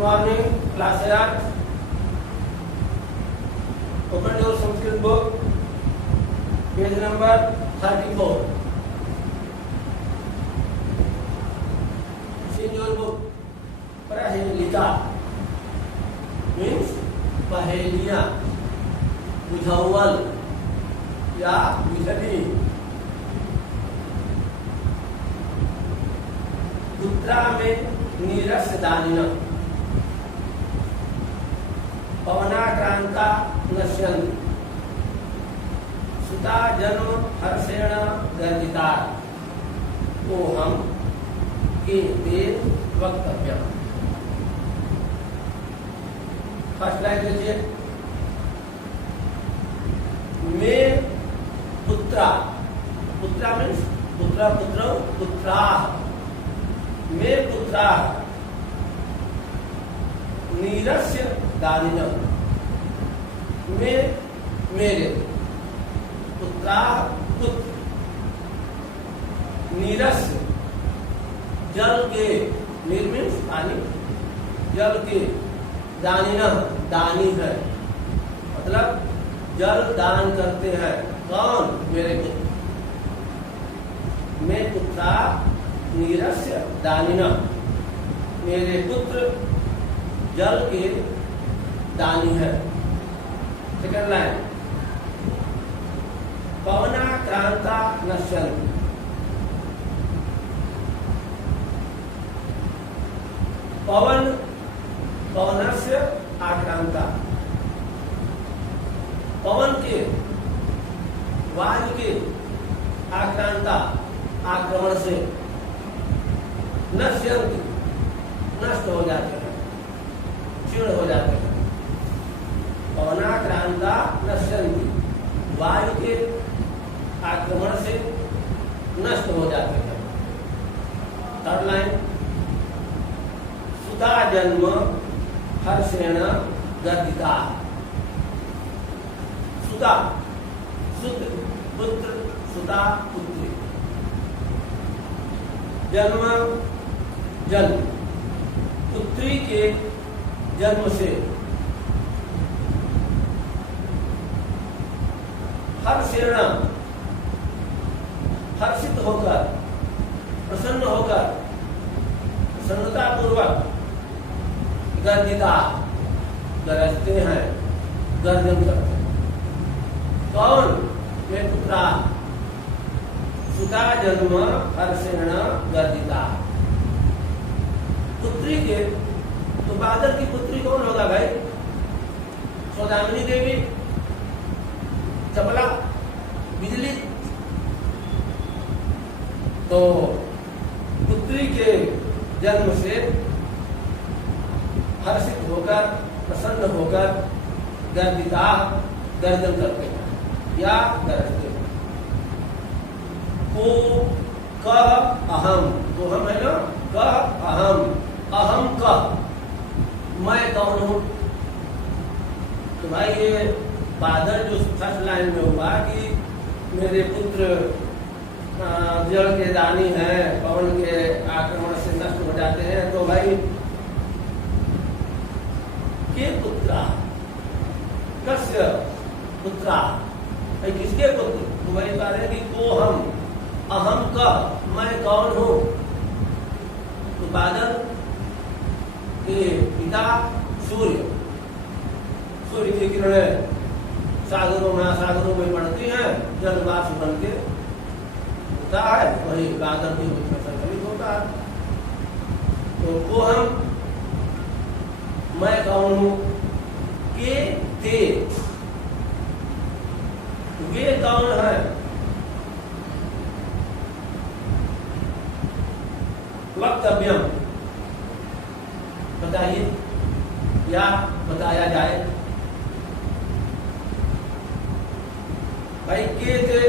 morning, class 8. Open your Sanskrit book, page number 34. See in your book, Prahelika means पहेलियाँ, बुझावल या बुझनी। पुत्रा में नीरस दानिना, पवनाक्रांता नश्यन्ति, सुता जन्म हर्षेण गर्जिता, कोहम के तेन वक्तव्यम्। फर्स्ट लाइन देखिए, मैं पुत्रा, पुत्रा मीन्स पुत्र पुत्र पुत्रा, मैं पुत्रा नीरस्य दानिनम्, मैं मेरे पुत्रा पुत्र नीरस्य जल के, नीर मीन्स पानी, जल के, दानिना दानी है मतलब जल दान करते हैं। कौन? मेरे पुत्र। मैं पुत्रा नीरस्य दानिना, मेरे पुत्र जल के दानी है। सेकंड लाइन, पवनाक्रांता नश्यन्ति, पवन पवनस्य आक्रांता, पवन के, वायु के आक्रांता आक्रमण से नश्यन्ति नष्ट हो जाते हैं, क्षीण हो जाते हैं। पवनाक्रांता नश्यन्ति, वायु के आक्रमण से नष्ट हो जाते हैं। थर्ड लाइन, सुता जन्म हर्षेण गर्जिता, सुता सुत पुत्र, सुता पुत्री, जन्म जन्म, पुत्री के जन्म से हर्षेण हर्षित होकर, प्रसन्न होकर, प्रसन्नता पूर्वक गर्जिता गरजते हैं, गर्जन करते हैं। कौन? मैं पुत्रा, सुता जन्म हर्षेण गर्जिता, पुत्री के। तो बादल की पुत्री कौन होगा भाई? सौदामिनी देवी, चपला, बिजली। तो पुत्री के जन्म से हर्षित होकर, प्रसन्न होकर गर्जिता गर्जन करते हैं या गरजते हैं। को कह अहम, तो हम है ना, कह अहम, अहम कह, मैं कौन हूं? तो भाई ये बादल जो फर्स्ट लाइन में हुआ कि मेरे पुत्र जल के दानी है, पवन के आक्रमण से नष्ट हो जाते हैं, तो भाई के पुत्रा, कस्य पुत्रा, भाई किसके पुत्र? तो वही कह रहे कि को हम, अहम का, मैं कौन हूं? तो बादल के पिता सूर्य, सूर्य की किरणें सागरों महासागरों में पड़ती हैं, जलवाष्प बन के होता है, वही बादल के रूप में संकलित होता है। तो को हम, मैं कौन हूं? के ते, वे कौन है? वक्तव्यम, बताइए या बताया जाए। भाई के थे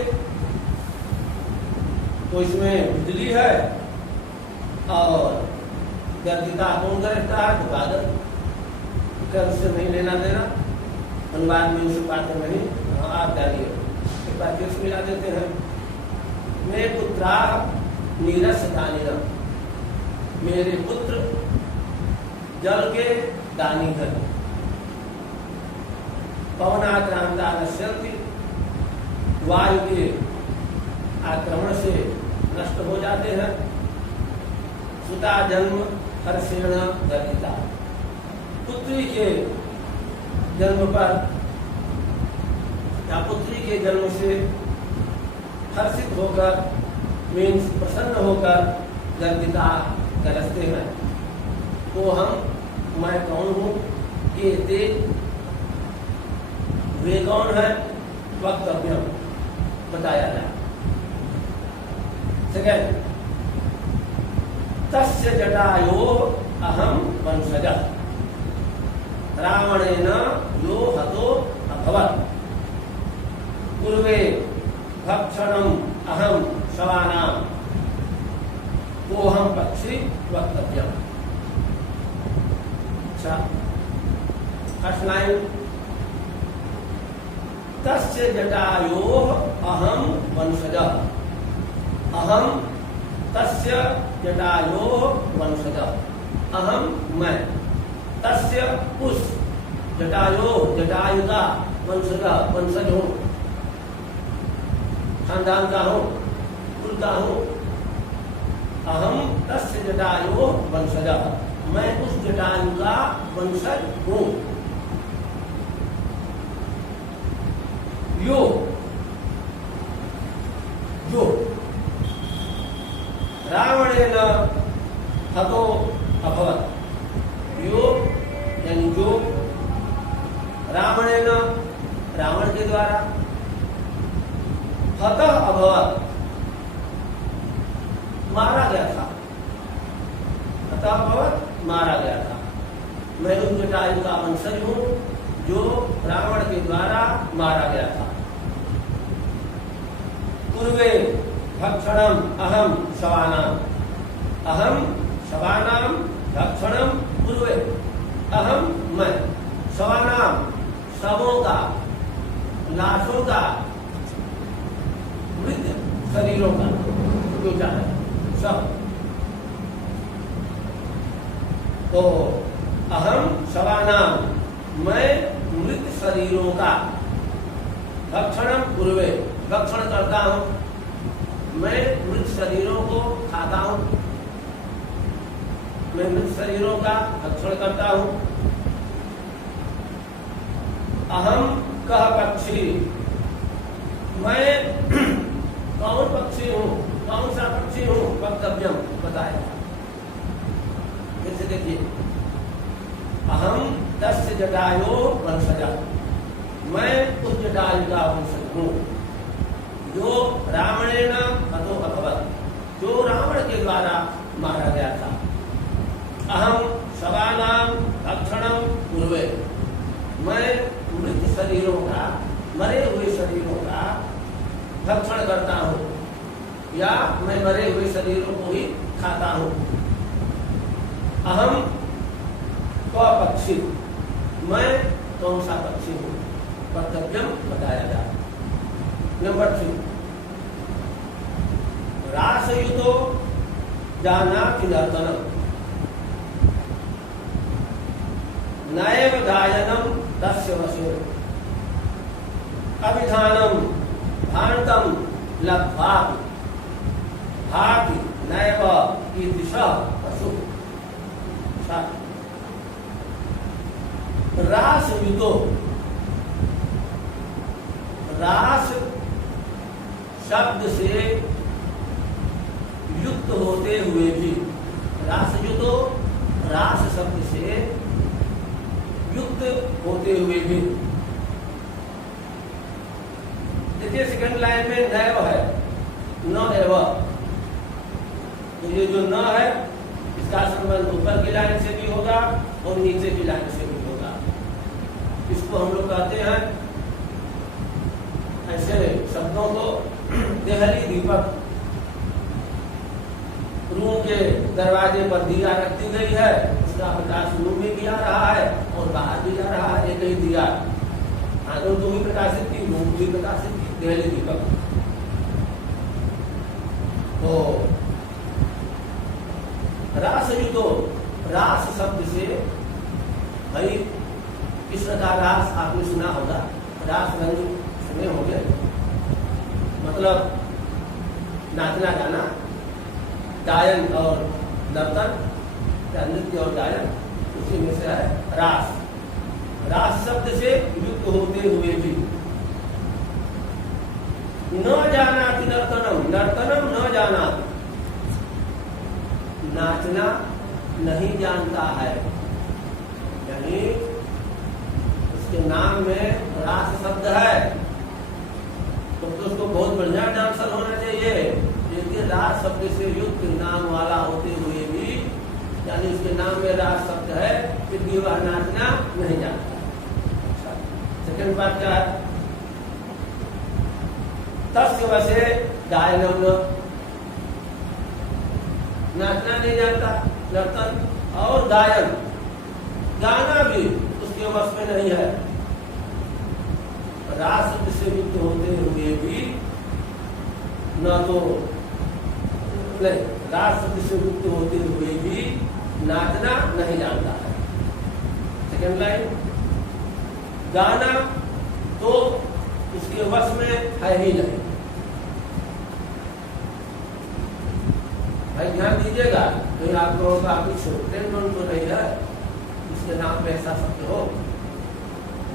तो इसमें बिजली है और गर्जिता कौन करता है? तो बादल। उससे नहीं लेना देना, अनुवाद में उसे पात्र नहीं, आप डालिए, एक बार फिर मिला देते हैं। मैं पुत्रा नीरस दानिना, मेरे पुत्र जल के दानी कर, पवनाक्रांता नश्यन्ति, वायु के आक्रमण से नष्ट हो जाते हैं। सुता जन्म हर्षेण गर्भिता, पुत्री के जन्म पर या पुत्री के जन्म से हर्षित होकर, मीन्स प्रसन्न होकर गर्भिता गरजते हैं। तो हम मैं कौन हूँ, ये तेज वे कौन है, वक्तव्य बताया जाए। सेकंड, तस्य जटायो अहम वंशजः, रावणेन यो हतो अभवत्, पूर्वे भक्षणम अहम शवानाम, कोहम पक्षी वक्तव्यम। अच्छा, फर्स्ट लाइन, तस्य जटायो अहम वंशजः, अहम तस्य जटायो वंशजः, अहम मैं, तस्य उस, जटायो जटायु का, वंशजः वंशज हूँ, खानदान का हूँ, कुल का हूँ। अहम तस्य जटायो वंशजः, मैं उस जटायु का वंशज हूँ। यो जो रावणेन हतो अभवत्, यो यानी जो रावणेन रावण के द्वारा, हतः अभवत् मारा गया था, हतः अभवत् मारा गया था। मैं उस जटायु का वंशज हूँ जो रावण के द्वारा मारा गया था। पूर्वे भक्षणम अहम शवानाम, अहम शवानाम भक्षणम पूर्वे, अहम मैं, शवानाम शवों का, लाशों का, मृत शरीरों का जो है सब। तो अहम शवानाम, मैं मृत शरीरों का, भक्षणम पूर्वे, भक्षण करता हूँ, मैं मृत शरीरों को खाता हूँ, मैं मृत शरीरों का भक्षण करता हूँ। अहम कह पक्षी, मैं कौन पक्षी हूँ, कौन सा पक्षी हूँ, वक्तव्यम बताया। जैसे देखिए, अहम तस्य जटायो वंशजः, मैं उस जटायु का वंशज हूँ जो रावणेन हतो अभवत्, जो रावण के द्वारा मारा गया था। अहम शवानाम भक्षणम पूर्वे, मैं मृत शरीरों का, मरे हुए शरीरों का भक्षण करता हूँ, या मैं मरे हुए शरीरों को ही खाता हूँ। अहम पक्षी, मैं कौन सा पक्षी हूँ, कर्तव्यम बताया जाए। नंबर 3, रासयुतो जानाति नर्तनम, नैव गायनम तस्य वशे, अभिधानम भान्तम लब्ध्वाति, भाति नैव ईदृशः पशु। रासयुतो, रास शब्द से युक्त होते हुए भी, रासयुतो रास शब्द से युक्त होते हुए भी। देखिए सेकंड लाइन में नैव है, न एव, तो ये जो न है इसका संबंध ऊपर की लाइन से भी होगा और नीचे की लाइन से भी होगा। इसको हम लोग कहते हैं, ऐसे शब्दों को देहली दीपक। रूम के दरवाजे पर दिया रखी गई है, उसका प्रकाश रूम में भी आ रहा है और बाहर भी जा रहा है, एक ही दिया। आदम तो भी प्रकाशित की, रूम भी प्रकाशित की, देहली दीपक। तो रासयुतो, रास शब्द से भाई कृष्ण का रास आपने सुना होगा, रास रंग सुने होंगे, मतलब नाचना गाना, गायन और नर्तन या नृत्य और गायन, उसी में से है रास। रास शब्द से युक्त होते हुए भी न जानाति नर्तनम, नर्तनम न जानाति, नाचना नहीं जानता है, यानी उसके नाम में रास शब्द है तो उसको बहुत बढ़िया डांसर होना चाहिए, लेकिन रास शब्द से युक्त नाम वाला होते हुए भी, यानी उसके नाम में रास शब्द है फिर भी वह नाचना नहीं जानता। सेकंड बात क्या है, तस्य वशे गायनम, नाचना नहीं जानता, नर्तन और गायन, गाना भी उसके वश में नहीं है। रास शब्द से युक्त होते हुए भी न तो नहीं, रास शब्द से युक्त होते हुए भी नाचना नहीं जानता है। सेकेंड लाइन, गाना तो उसके वश में है ही नहीं। भाई ध्यान दीजिएगा, कहीं आप लोगों का कुछ ट्रेंड तो नहीं है इसके नाम पे ऐसा शब्द हो,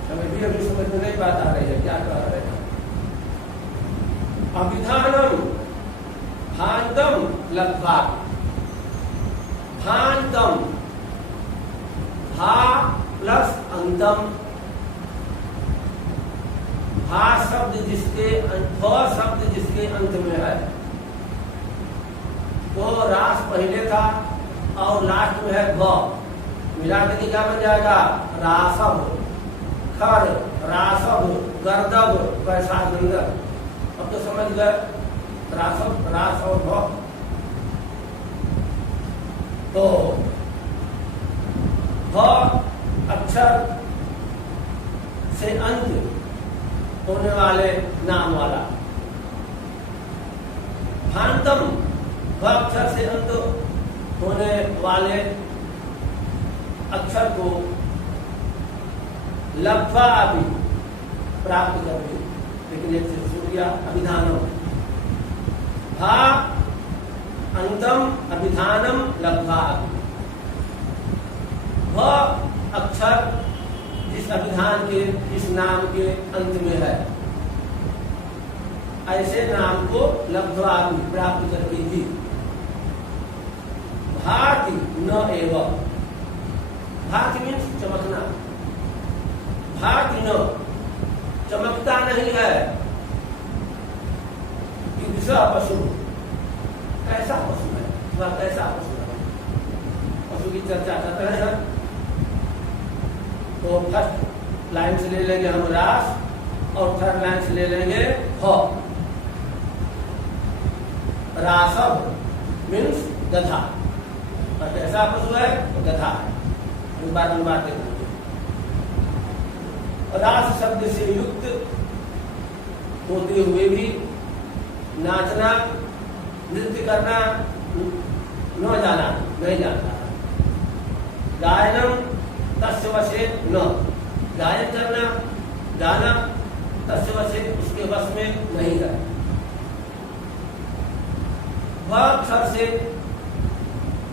हमें भी अभी समझ में नहीं बात आ रही है क्या कह रहे हैं। अभिधानम भांतम लब्धा, भांतम भा प्लस अंतम, भा शब्द जिसके भ शब्द जिसके अंत में है, तो रास पहले था और लास्ट में है भ, मिला के क्या बन जाएगा, रासव, खर, रासव, गर्दव, पैसा गंदर। अब तो समझ गए, रासव, रास और भ। तो भ अक्षर से अंत होने वाले नाम वाला, भांतम भ अक्षर से अंत होने वाले अक्षर को लब्ध्वा भी प्राप्त करके, लेकिन एक से सूर्या अभिधानम, भा अंतम अभिधानम लब्ध्वा, भ अक्षर जिस अभिधान के, जिस नाम के अंत में है, ऐसे नाम को लब्ध्वा भी प्राप्त करके भी, भाति न एवं, भाति मीन्स चमकना, भाति न चमकता नहीं है, ईदृशा पशु, कैसा पशु है, वह कैसा पशु है, पशु की चर्चा कर रहे हैं। तो फर्स्ट लाइन से ले लेंगे हम रास और थर्ड लाइन से ले लेंगे ह। रासव मीन्स गधा, और कैसा पशु है, तो गधा है। इस बात में बात करेंगे। रास शब्द से युक्त होते हुए भी नाचना, नृत्य करना न जाना नहीं जानता। गायनम तस्य वशे न, गायन करना, गाना तस्य वशे उसके वश में नहीं है। वह अक्षर से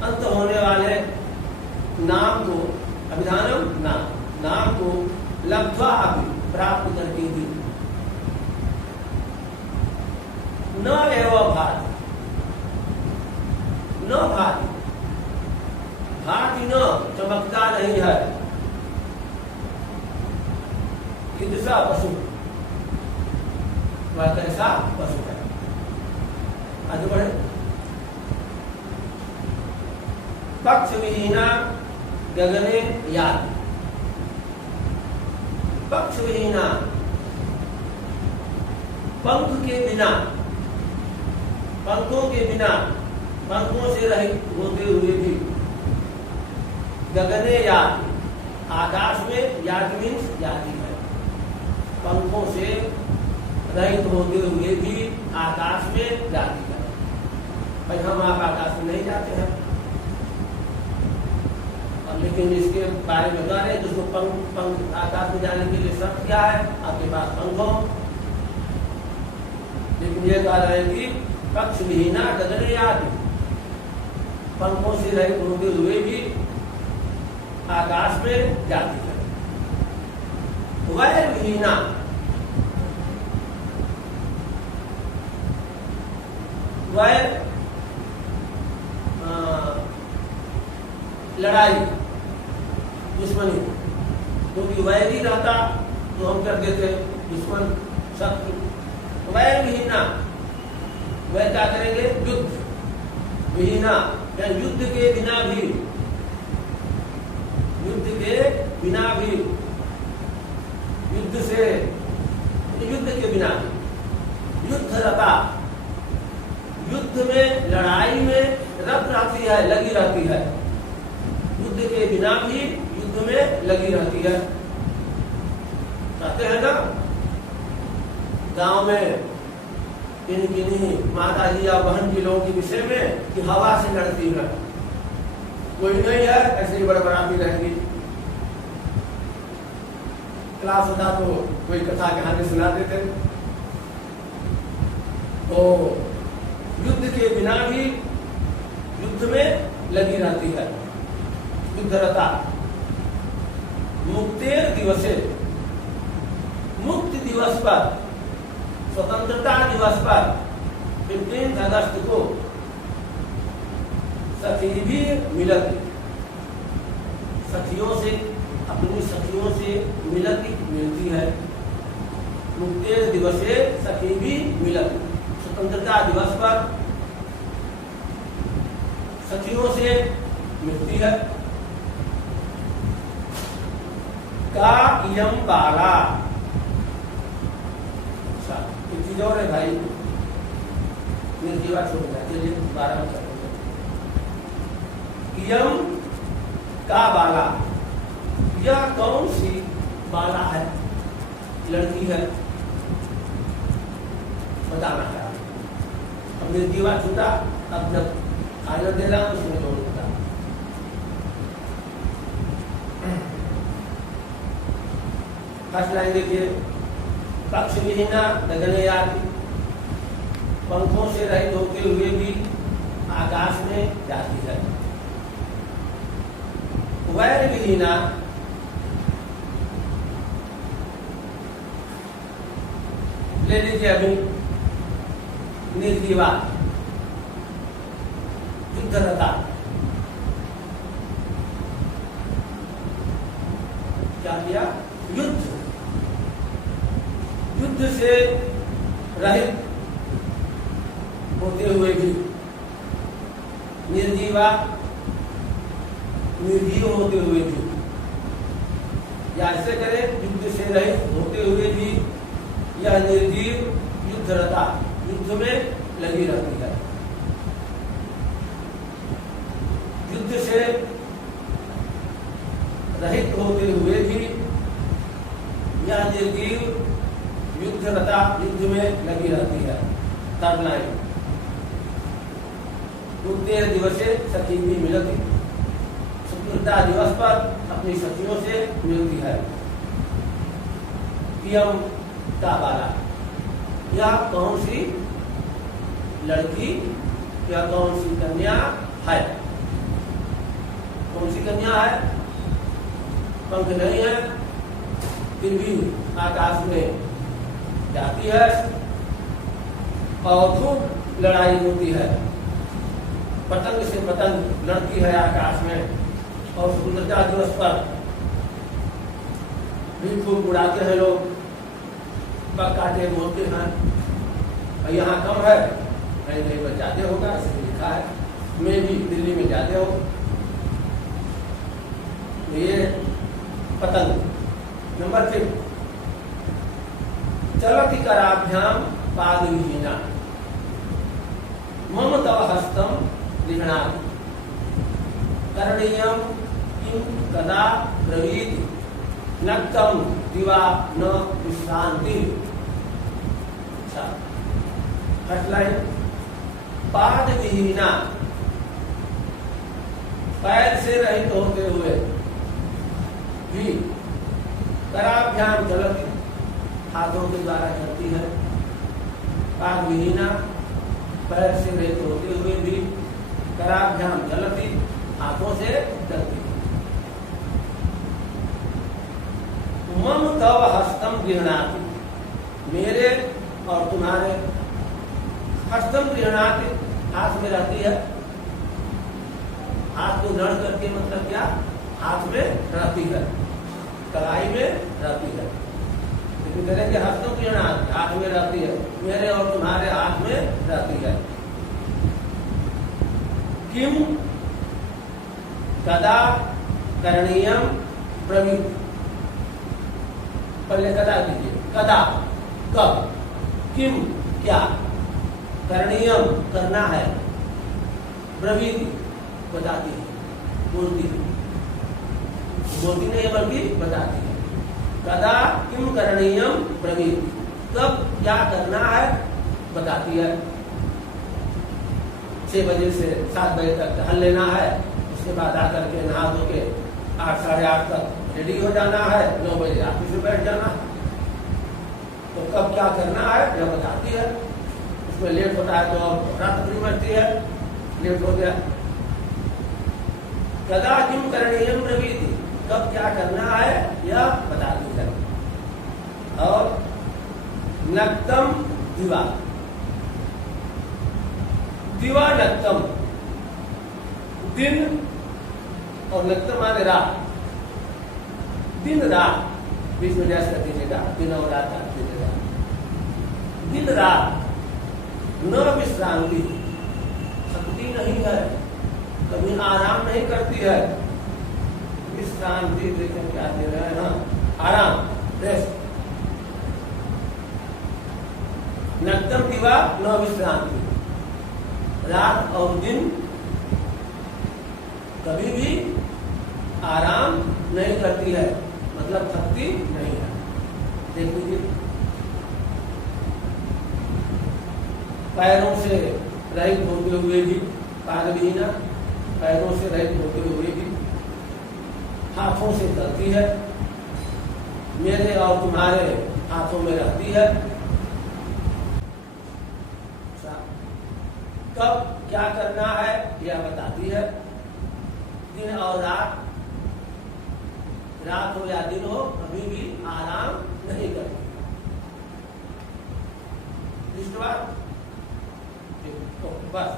अंत होने वाले नाम को, अभिधानम नाम, नाम को लब्ध्वा भी प्राप्त करके भी न एवं भाति, न भाति, भाति न चमकता नहीं है, ईदृशा पशु, वह कैसा पशु है। आगे बढ़े। पक्ष विहीना गगने याद, पक्ष विहीना पंख के बिना, पंखों के बिना, पंखों से रहित होते हुए भी गगने याद, आकाश में याद मीन्स यादी है, पंखों से रहित होते हुए भी आकाश में यादी है। भाई हम आप आकाश में नहीं जाते हैं, अब लेकिन इसके बारे में बता रहे जिसको पंख आकाश में जाने के लिए शर्त क्या है, आपके पास पंख हो। लेकिन ये कह रहे हैं कि पक्ष विहीना गगनयाति, पंखों से रहित होते हुए भी आकाश में जाती है। वैर विहीना, वैर लड़ाई दुश्मनी, क्योंकि वैरी रहता तो हम कर देते दुश्मन शत्रु। वैर विहीना, वह क्या करेंगे, युद्ध विहीना या युद्ध के बिना भी, युद्ध के बिना भी, युद्ध से युद्ध के बिना भी, युद्ध रता, युद्ध में लड़ाई में रत रहती है, लगी रहती है, युद्ध के बिना भी युद्ध में लगी रहती है। कहते हैं ना गांव में किन्हीं माता जी या बहन जी लोगों के विषय में कि हवा से लड़ती है, कोई नहीं है ऐसे ही बड़बड़ाती रहेगी। क्लास होता तो कोई कथा कहानी सुना देते। तो युद्ध के बिना भी युद्ध में लगी रहती है, युद्धरता। मुक्तेर दिवसे, मुक्ति दिवस पर, स्वतंत्रता दिवस पर 15 अगस्त को सखी भी मिलती, सखियों से, अपनी सखियों से मिलती है। मुक्तेर दिवसे सखी भी मिलती, स्वतंत्रता दिवस पर सखियों से मिलती है। का यम बाला, अच्छा एक चीज और है भाई, निर्जीवा छोड़ गया, चलिए 12 में चलते हैं। यम का बाला, यह कौन सी बाला है, लड़की है, बताना है। अब निर्जीवा छूटा, अब जब आयन देना उसमें जोड़ देता। फर्स्ट लाइन देखिए, पक्ष विहीना गगनयाति, पंखों से रहित होते हुए भी आकाश में जाती है। वैर विहीना, ले लीजिए अभी निर्जीवा, युद्धरता, क्या किया, युद्ध, युद्ध से रहित होते हुए भी, निर्जीवा, निर्जीव होते हुए भी, या ऐसे करें युद्ध से रहित होते हुए भी यह निर्जीव युद्धरता, युद्ध में लगी रहती है। युद्ध से रहित होते हुए भी यह निर्जीव युद्धरता, युद्ध में लगी रहती है। थर्ड लाइन, मुक्तेर दिवसे सखी भी मिलती, स्वतंत्रता दिवस पर अपनी सखियों से मिलती है। यम का बाला, यह कौन सी लड़की या कौन सी कन्या है, कौन सी कन्या है, पंख नहीं है फिर भी आकाश में जाती है और खूब लड़ाई होती है, पतंग से पतंग लड़ती है आकाश में, और स्वतंत्रता दिवस पर भी खूब उड़ाते हैं लोग, पग काटे बोलते हैं। और यहाँ कम है, नहीं पर जाते होगा, इसमें लिखा है, मैं भी दिल्ली में जाते हो। ये पतंग। नंबर 3, चलति कराभ्याम पाद विहीना, मम तव हस्तम गृह्णामि, करणीयम किं कदा ब्रवीति, नक्तम दिवा न विश्रांति। अच्छा, फर्स्ट लाइन, पाद विहीना, पैर से रहित होते हुए भी कराभ्याम चलती, हाथों के द्वारा चलती है। पाद विहीना, पैर से रहित होते हुए भी कराभ्याम चलती, हाथों से चलती। मम तव हस्तम गृहणाति, मेरे और तुम्हारे, हस्तम गृहणाति, हाथ में रहती है। हाथ को ग्रहण करके मतलब क्या, हाथ में रहती है, कलाई में रहती है। लेकिन करेंगे हस्तम गृहणाति, हाथ में रहती है, मेरे और तुम्हारे हाथ में रहती है। किम कदा करणीयम ब्रवीति, पहले कदा दीजिए, कदा कब, किम क्या, करणीयम करना है, ब्रवीति बताती है, बोलती है, बोलती नहीं बल्कि बताती है। कदा किम करणीयम ब्रवीति, कब क्या करना है बताती है। 6 बजे से 7 बजे तक टहल लेना है, उसके बाद आकर के नहा धो के 8 साढ़े 8 तक रेडी हो जाना है, 9 बजे ऑफिस में बैठ जाना है। तो कब क्या करना है यह बताती है। उसमें लेट होता है तो रात पूरी मचती है, लेट हो गया। कदा किम करणीयम ब्रवीति, कब क्या करना है यह बताती है। और नक्तम दिवा, दिवा नक्तम, दिन और नक्तम माने रात, दिन रात, बीच में जैसे कर दीजिएगा, दिन और रात काट दीजिएगा। दिन रात न विश्रांति, थकती नहीं है, कभी आराम नहीं करती है। विश्रांति देखें क्या दे रहे हैं, हाँ आराम, रेस्ट। नक्तम दिवा न विश्रांति, रात और दिन कभी भी आराम नहीं करती है, मतलब थकती नहीं है। देख लीजिए, पैरों से रहित होते हुए भी, पादविहीना, पैरों से रहित होते हुए भी हाथों से चलती है, मेरे और तुम्हारे हाथों में रहती है। कब क्या करना है यह बताती है। दिन और रात, रात हो या दिन हो, कभी भी आराम नहीं करती। बस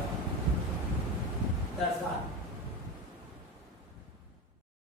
दर्शा